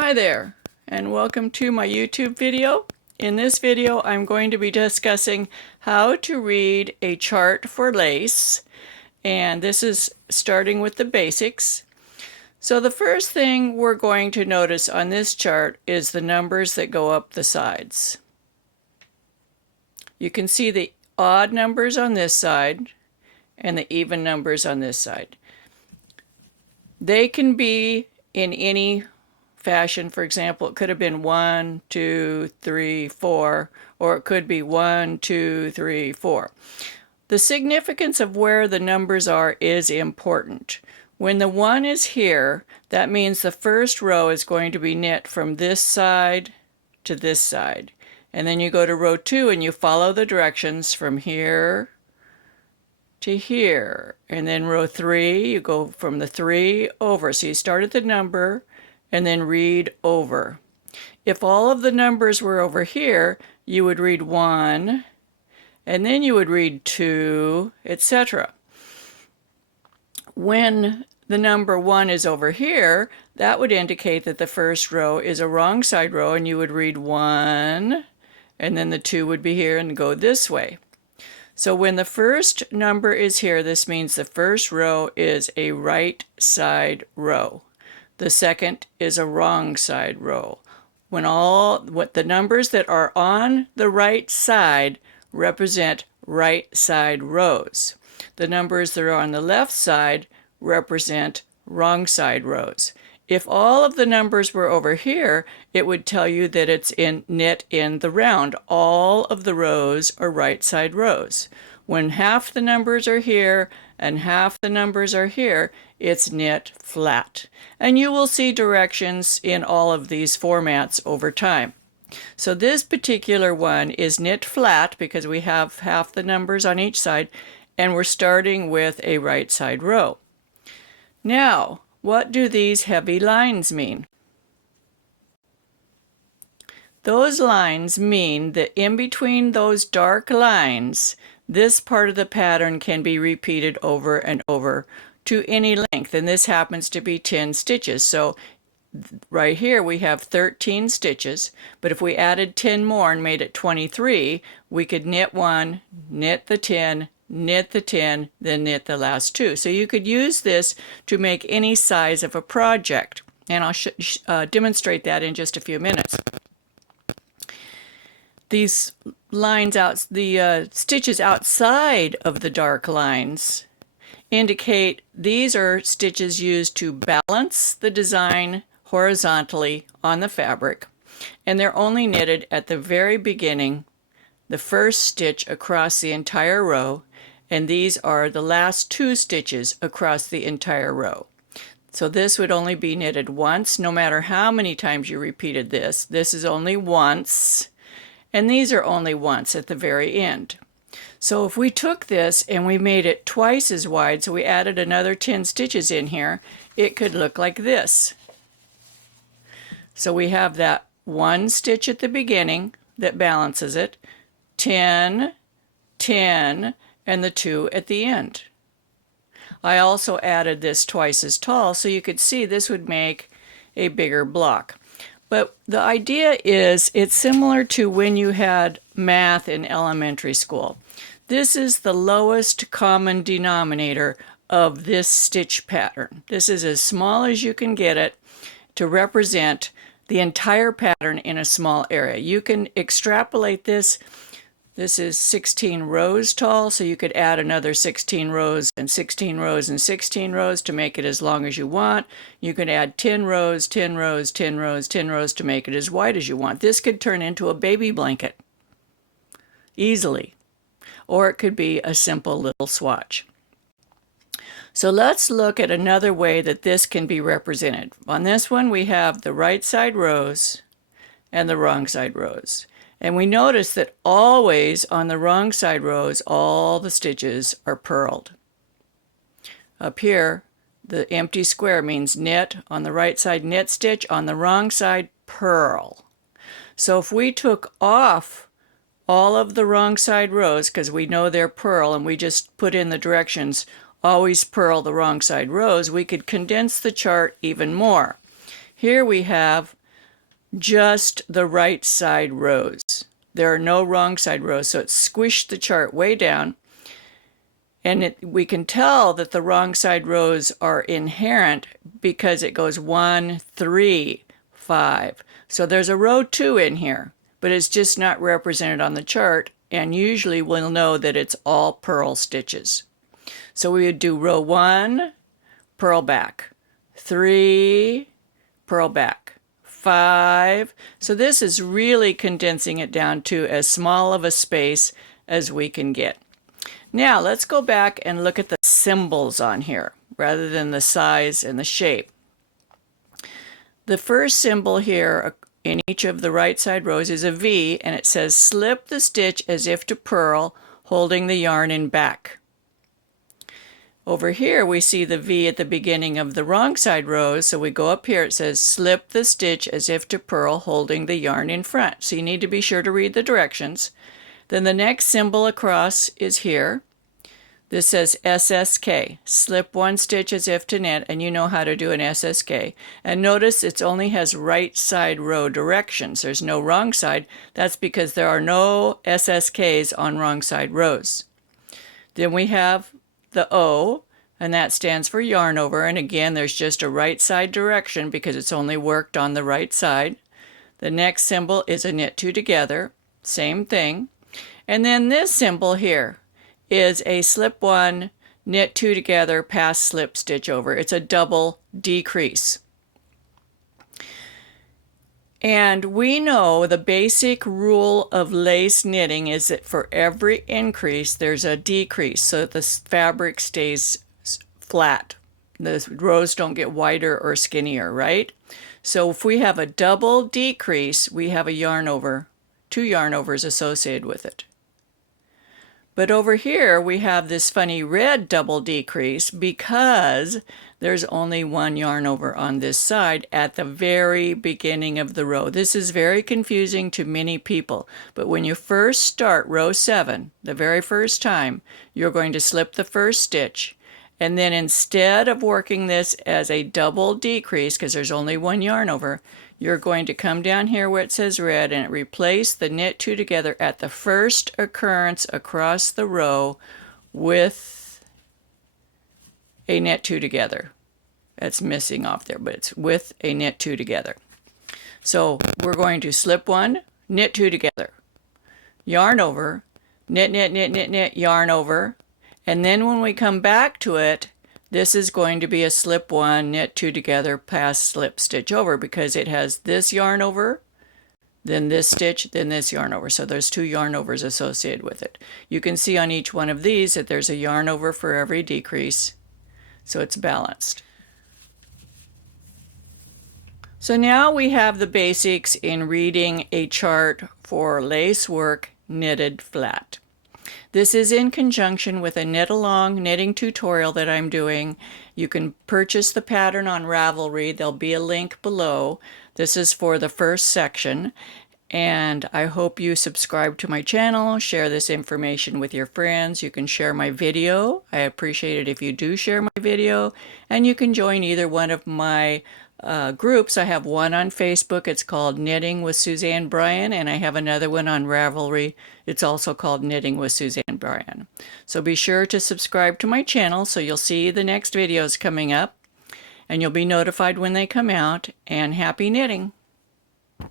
Hi there, and welcome to my YouTube video. In this video, I'm going to be discussing how to read a chart for lace, and this is starting with the basics. So the first thing we're going to notice on this chart is the numbers that go up the sides. You can see the odd numbers on this side and the even numbers on this side. They can be in any fashion. For example, it could have been 1, 2, 3, 4, or it could be 1, 2, 3, 4. The significance of where the numbers are is important. When the 1 is here, that means the first row is going to be knit from this side to this side. And then you go to row 2 and you follow the directions from here to here. And then row 3, you go from the 3 over. So you start at the number and then read over. If all of the numbers were over here, you would read 1, and then you would read 2, etc. When the number 1 is over here, that would indicate that the first row is a wrong side row, and you would read 1, and then the 2 would be here and go this way. So when the first number is here, this means the first row is a right side row. The second is a wrong side row. When the numbers that are on the right side represent right side rows. The numbers that are on the left side represent wrong side rows. If all of the numbers were over here, it would tell you that it's knit in the round. All of the rows are right side rows. When half the numbers are here and half the numbers are here, it's knit flat. And you will see directions in all of these formats over time. So this particular one is knit flat because we have half the numbers on each side, and we're starting with a right side row. Now, what do these heavy lines mean? Those lines mean that in between those dark lines, this part of the pattern can be repeated over and over to any length, and this happens to be 10 stitches. So right here we have 13 stitches, but if we added 10 more and made it 23, we could knit 1, knit the 10, knit the 10, then knit the last 2. So you could use this to make any size of a project, and I'll demonstrate that in just a few minutes. These lines the stitches outside of the dark lines indicate these are stitches used to balance the design horizontally on the fabric, and they're only knitted at the very beginning, the first stitch across the entire row, and these are the last 2 stitches across the entire row. So this would only be knitted once, no matter how many times you repeated this. This is only once, and these are only once at the very end. So if we took this and we made it twice as wide, so we added another 10 stitches in here, it could look like this. So we have that 1 stitch at the beginning that balances it, 10, 10, and the 2 at the end. I also added this twice as tall, so you could see this would make a bigger block. But the idea is it's similar to when you had math in elementary school. This is the lowest common denominator of this stitch pattern. This is as small as you can get it to represent the entire pattern in a small area. You can extrapolate this. This is 16 rows tall, so you could add another 16 rows and 16 rows and 16 rows to make it as long as you want. You could add 10 rows, 10 rows, 10 rows, 10 rows to make it as wide as you want. This could turn into a baby blanket easily, or it could be a simple little swatch. So let's look at another way that this can be represented. On this one, we have the right side rows and the wrong side rows. And we notice that always on the wrong side rows, all the stitches are purled. Up here, the empty square means knit. On the right side, knit stitch. On the wrong side, purl. So if we took off all of the wrong side rows, because we know they're purl, and we just put in the directions, always purl the wrong side rows, we could condense the chart even more. Here we have just the right side rows. There are no wrong side rows, so it squished the chart way down. And we can tell that the wrong side rows are inherent because it goes 1, 3, 5. So there's a row 2 in here, but it's just not represented on the chart, and usually we'll know that it's all purl stitches. So we would do row 1, purl back, 3, purl back, 5. So this is really condensing it down to as small of a space as we can get. Now let's go back and look at the symbols on here rather than the size and the shape. The first symbol here in each of the right side rows is a V, and it says slip the stitch as if to purl, holding the yarn in back. Over here we see the V at the beginning of the wrong side rows, so we go up here, it says slip the stitch as if to purl, holding the yarn in front. So you need to be sure to read the directions. Then the next symbol across is here. This says SSK, slip one stitch as if to knit, and you know how to do an SSK. And notice it only has right side row directions. There's no wrong side. That's because there are no SSKs on wrong side rows. Then we have the O, and that stands for yarn over, and again there's just a right side direction because it's only worked on the right side. The next symbol is a knit two together, same thing. And then this symbol here is a slip one, knit two together, pass slip stitch over. It's a double decrease. And we know the basic rule of lace knitting is that for every increase there's a decrease so that the fabric stays flat. The rows don't get wider or skinnier, right? So if we have a double decrease, we have a yarn over, 2 yarn overs associated with it. But over here we have this funny red double decrease because there's only 1 yarn over on this side at the very beginning of the row. This is very confusing to many people, but when you first start row 7, the very first time, you're going to slip the first stitch, and then instead of working this as a double decrease, because there's only 1 yarn over, you're going to come down here where it says red and replace the knit two together at the first occurrence across the row with a knit two together. That's missing off there, but it's with a knit two together. So we're going to slip one, knit two together, yarn over, knit, knit, knit, knit, knit, yarn over, and then when we come back to it, this is going to be a slip one, knit two together, pass slip stitch over because it has this yarn over, then this stitch, then this yarn over. So there's 2 yarn overs associated with it. You can see on each one of these that there's a yarn over for every decrease, so it's balanced. So now we have the basics in reading a chart for lace work knitted flat. This is in conjunction with a knit along knitting tutorial that I'm doing. You can purchase the pattern on Ravelry. There'll be a link below. This is for the first section, and I hope you subscribe to my channel, share this information with your friends. You can share my video. I appreciate it if you do share my video, and you can join either one of my groups. I have one on Facebook. It's called Knitting with Suzanne Bryan, and I have another one on Ravelry. It's also called Knitting with Suzanne Bryan. So be sure to subscribe to my channel so you'll see the next videos coming up, and you'll be notified when they come out. And happy knitting!